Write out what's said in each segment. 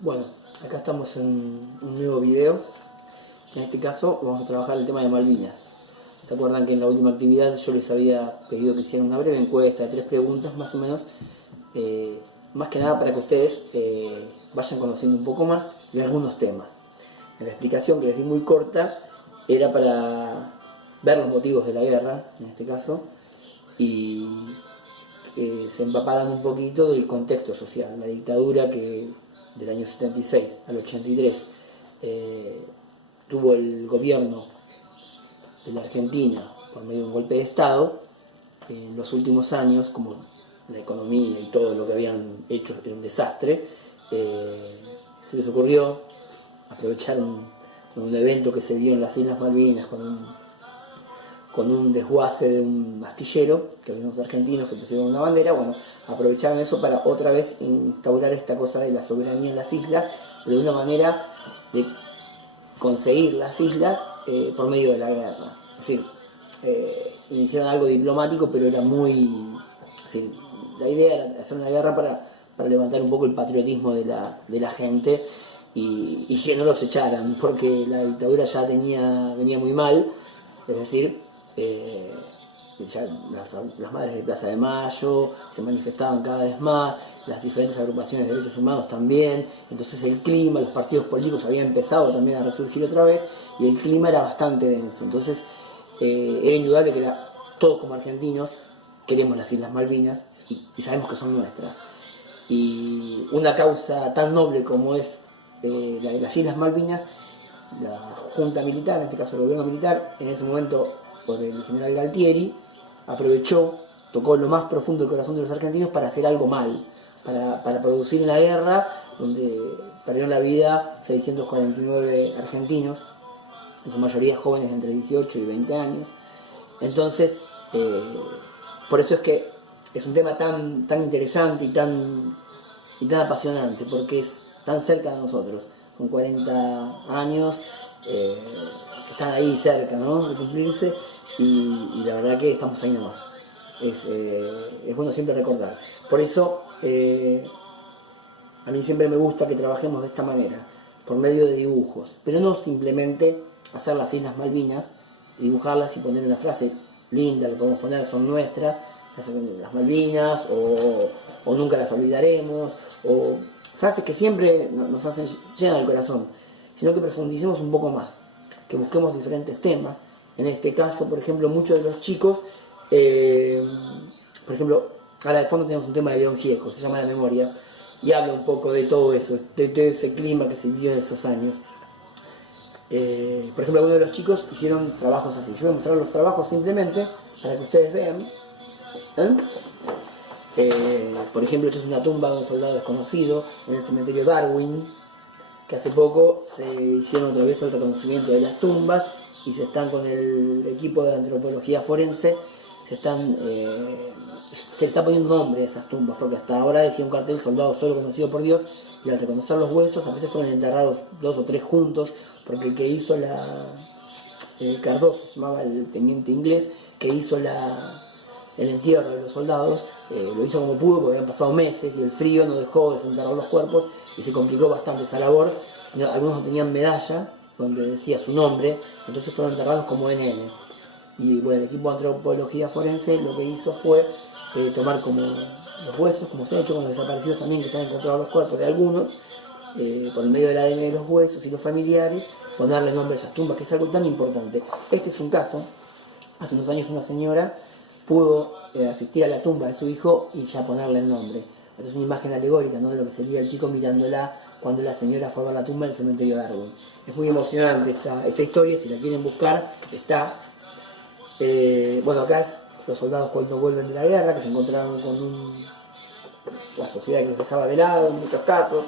Bueno, acá estamos en un nuevo video. En este caso vamos a trabajar el tema de Malvinas. ¿Se acuerdan que en la última actividad yo les había pedido que hicieran una breve encuesta de 3 preguntas más o menos? Más que nada para que ustedes vayan conociendo un poco más de algunos temas. La explicación que les di muy corta era para ver los motivos de la guerra, en este caso, y se empaparan un poquito del contexto social, la dictadura que del año 76 al 83 tuvo el gobierno de la Argentina por medio de un golpe de Estado. En los últimos años, como la economía y todo lo que habían hecho era un desastre, se les ocurrió aprovechar un evento que se dio en las Islas Malvinas con un desguace de un astillero, que había unos argentinos que pusieron una bandera. Bueno, aprovecharon eso para otra vez instaurar esta cosa de la soberanía en las islas, de una manera de conseguir las islas por medio de la guerra. Es decir, iniciaron algo diplomático, pero era muy... Es decir, la idea era hacer una guerra para levantar un poco el patriotismo de la gente y que no los echaran, porque la dictadura ya venía muy mal. Es decir, ya las madres de Plaza de Mayo se manifestaban cada vez más, las diferentes agrupaciones de derechos humanos también. Entonces el clima, los partidos políticos habían empezado también a resurgir otra vez y el clima era bastante denso. Entonces era indudable que todos como argentinos queremos las Islas Malvinas y sabemos que son nuestras. Y una causa tan noble como es la de las Islas Malvinas, la Junta Militar, en este caso el gobierno militar, en ese momento por el general Galtieri, aprovechó, tocó lo más profundo del corazón de los argentinos para hacer algo mal, para producir una guerra donde perdieron la vida 649 argentinos, en su mayoría jóvenes de entre 18 y 20 años. Entonces, por eso es que es un tema tan interesante y tan apasionante, porque es tan cerca de nosotros, con 40 años, que están ahí cerca, ¿no?, de cumplirse, y la verdad que estamos ahí nomás. Es bueno siempre recordar. Por eso a mí siempre me gusta que trabajemos de esta manera, por medio de dibujos, pero no simplemente hacer las Islas Malvinas, dibujarlas y poner una frase linda que podemos poner, son nuestras, las Malvinas, o nunca las olvidaremos, o frases que siempre nos hacen llenar el corazón, sino que profundicemos un poco más, que busquemos diferentes temas. En este caso, por ejemplo, muchos de los chicos, por ejemplo, ahora de fondo tenemos un tema de León Gieco, se llama La Memoria, y habla un poco de todo eso, de ese clima que se vivió en esos años. Por ejemplo, algunos de los chicos hicieron trabajos así. Yo voy a mostrar los trabajos simplemente para que ustedes vean. Por ejemplo, esto es una tumba de un soldado desconocido en el cementerio Darwin, que hace poco se hicieron otra vez el reconocimiento de las tumbas y se están con el equipo de antropología forense, se le está poniendo nombre a esas tumbas, porque hasta ahora decía un cartel soldado solo conocido por Dios, y al reconocer los huesos a veces fueron enterrados 2 o 3 juntos, porque el que hizo Cardoso, se llamaba el teniente inglés, que hizo el entierro de los soldados, lo hizo como pudo porque habían pasado meses y el frío no dejó desenterrar los cuerpos y se complicó bastante esa labor. Algunos no tenían medalla donde decía su nombre, entonces fueron enterrados como NN. Y bueno, el equipo de antropología forense lo que hizo fue tomar como los huesos, como se ha hecho con los desaparecidos también, que se han encontrado los cuerpos de algunos, por el medio del ADN de los huesos y los familiares, ponerle nombre a esas tumbas, que es algo tan importante. Este es un caso. Hace unos años una señora pudo asistir a la tumba de su hijo y ya ponerle el nombre. Esto es una imagen alegórica, ¿no?, de lo que sería el chico mirándola cuando la señora fue a ver la tumba del cementerio Darwin. Es muy emocionante esta historia, si la quieren buscar, está. Bueno, acá es los soldados cuando vuelven de la guerra, que se encontraron con la sociedad que los dejaba de lado en muchos casos.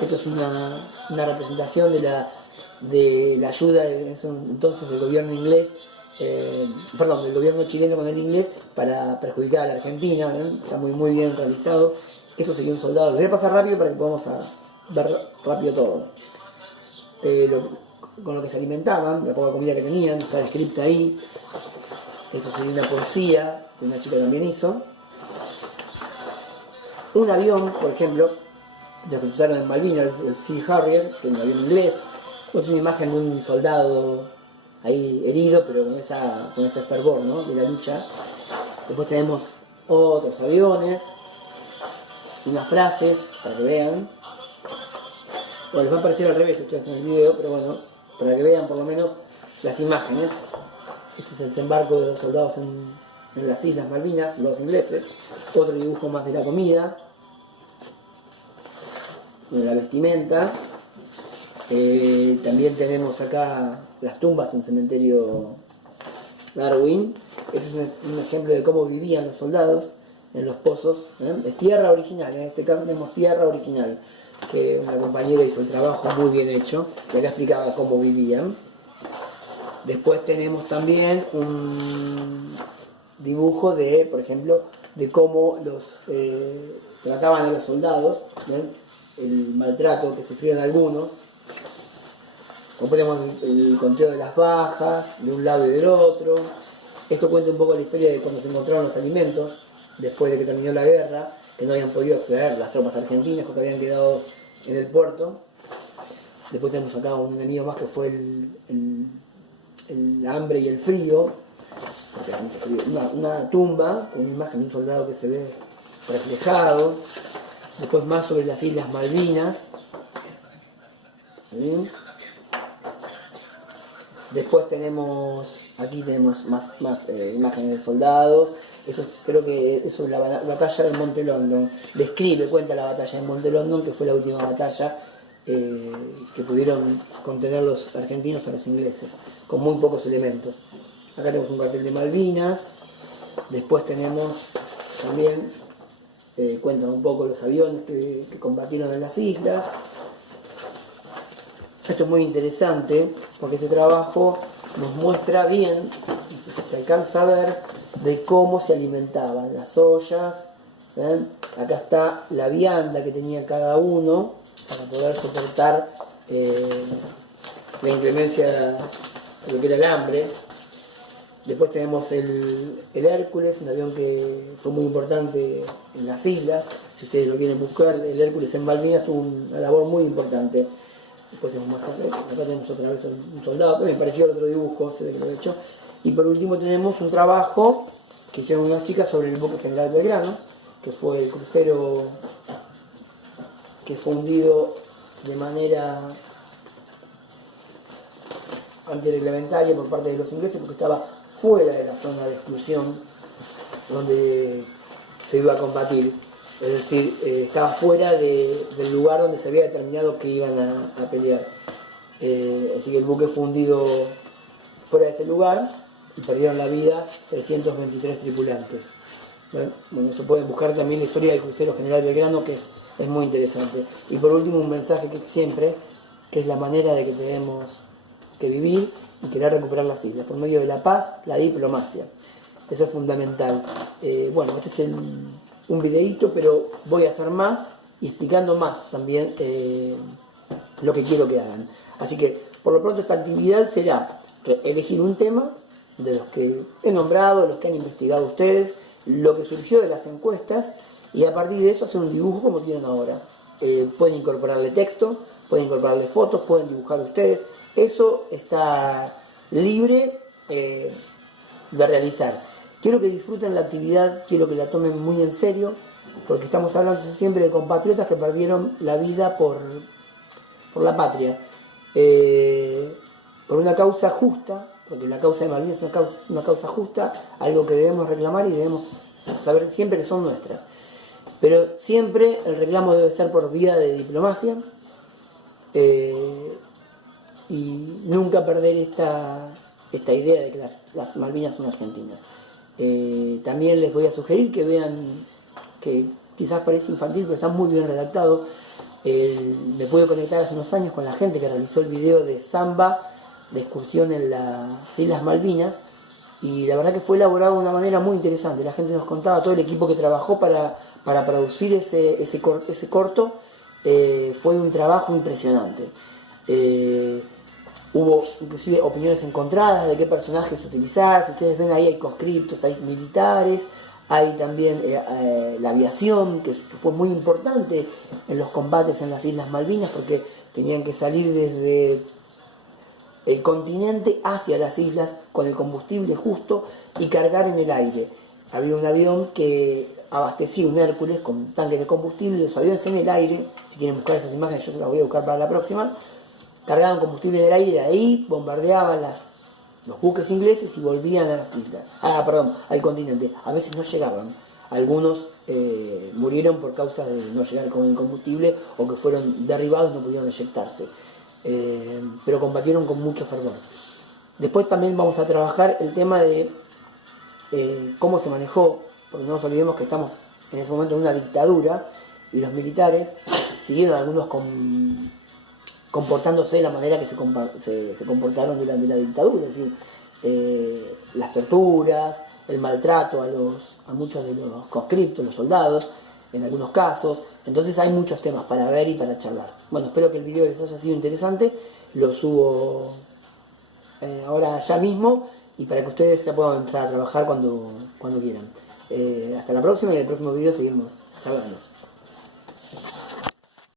Esto es una representación de la ayuda entonces del gobierno inglés, del gobierno chileno con el inglés para perjudicar a la Argentina, ¿no? Está muy bien realizado. Esto sería un soldado. Lo voy a pasar rápido para que podamos ver rápido todo. Con lo que se alimentaban, la poca comida que tenían, está descrita ahí. Esto sería una poesía que una chica también hizo. Un avión, por ejemplo, de los que se usaron en Malvinas, el Sea Harrier, que es un avión inglés. Es una imagen de un soldado ahí herido, pero con ese fervor, ¿no?, de la lucha. Después tenemos otros aviones, unas frases para que vean. Bueno, les va a parecer al revés, estoy haciendo el video, pero bueno, para que vean por lo menos las imágenes. Este es el desembarco de los soldados en las Islas Malvinas, los ingleses. Otro dibujo más de la comida, de la vestimenta. También tenemos acá las tumbas en el cementerio Darwin. Este es un ejemplo de cómo vivían los soldados en los pozos. Es tierra original, en este caso tenemos tierra original, que una compañera hizo el trabajo muy bien hecho, que acá explicaba cómo vivían. Después tenemos también un dibujo de, por ejemplo, de cómo los trataban a los soldados, ¿ven?, el maltrato que sufrieron algunos. Como ponemos el conteo de las bajas de un lado y del otro. Esto cuenta un poco la historia de cuando se encontraron los alimentos después de que terminó la guerra, que no habían podido acceder las tropas argentinas porque habían quedado en el puerto. Después tenemos acá un enemigo más que fue el hambre y el frío. Una tumba con una imagen de un soldado que se ve reflejado. Después más sobre las Islas Malvinas. ¿Sí? Después aquí tenemos más imágenes de soldados. Esto creo que eso es la batalla del Monte London. Cuenta la batalla del Monte London, que fue la última batalla que pudieron contener los argentinos a los ingleses, con muy pocos elementos. Acá tenemos un cartel de Malvinas. Después tenemos también, cuentan un poco los aviones que combatieron en las islas. Esto es muy interesante porque este trabajo nos muestra bien, se alcanza a ver, de cómo se alimentaban las ollas. ¿Ven? Acá está la vianda que tenía cada uno para poder soportar la inclemencia de lo que era el hambre. Después tenemos el Hércules, un avión que fue muy importante en las islas. Si ustedes lo quieren buscar, el Hércules en Malvinas tuvo una labor muy importante. Después tenemos más café. Acá tenemos otra vez un soldado, que me pareció el otro dibujo, se ve que lo he hecho. Y por último tenemos un trabajo que hicieron unas chicas sobre el buque General Belgrano, que fue el crucero que fue hundido de manera antirreglamentaria por parte de los ingleses, porque estaba fuera de la zona de exclusión donde se iba a combatir. Es decir, estaba fuera del lugar donde se había determinado que iban a pelear. Así que el buque fue hundido fuera de ese lugar y perdieron la vida 323 tripulantes. Bueno, se pueden buscar también la historia del crucero General Belgrano, que es muy interesante. Y por último, un mensaje que siempre, que es la manera de que tenemos que vivir y querer recuperar las islas, por medio de la paz, la diplomacia. Eso es fundamental. Bueno, este es un videíto, pero voy a hacer más y explicando más también lo que quiero que hagan. Así que, por lo pronto, esta actividad será elegir un tema de los que he nombrado, los que han investigado ustedes, lo que surgió de las encuestas, y a partir de eso hacer un dibujo como tienen ahora. Pueden incorporarle texto, pueden incorporarle fotos, pueden dibujar ustedes. Eso está libre de realizar. Quiero que disfruten la actividad, quiero que la tomen muy en serio, porque estamos hablando siempre de compatriotas que perdieron la vida por la patria, por una causa justa, porque la causa de Malvinas es una causa justa, algo que debemos reclamar y debemos saber siempre que son nuestras. Pero siempre el reclamo debe ser por vía de diplomacia, y nunca perder esta idea de que las Malvinas son argentinas. También les voy a sugerir que vean, que quizás parece infantil, pero está muy bien redactado. Me pude conectar hace unos años con la gente que realizó el video de samba de excursión en las Islas Malvinas, y la verdad que fue elaborado de una manera muy interesante. La gente nos contaba, todo el equipo que trabajó para producir ese corto, fue de un trabajo impresionante. Hubo inclusive opiniones encontradas de qué personajes utilizar. Si ustedes ven ahí, hay conscriptos, hay militares, Hay también la aviación, que fue muy importante en los combates en las Islas Malvinas, porque tenían que salir desde el continente hacia las islas con el combustible justo y cargar en el aire. Había un avión que abastecía un Hércules con tanques de combustible, los aviones en el aire, si quieren buscar esas imágenes yo se las voy a buscar para la próxima, cargaban combustible en el aire, de ahí bombardeaban los buques ingleses y volvían a las islas, al continente. A veces no llegaban, algunos murieron por causa de no llegar con el combustible o que fueron derribados y no pudieron eyectarse, pero combatieron con mucho fervor. Después también vamos a trabajar el tema de cómo se manejó, porque no nos olvidemos que estamos en ese momento en una dictadura y los militares siguieron algunos comportándose de la manera que se comportaron durante la dictadura, es decir, las torturas, el maltrato a muchos de los conscriptos, los soldados, en algunos casos. Entonces hay muchos temas para ver y para charlar. Bueno, espero que el video les haya sido interesante, lo subo ahora ya mismo y para que ustedes ya puedan empezar a trabajar cuando quieran. Hasta la próxima y en el próximo video seguimos charlando.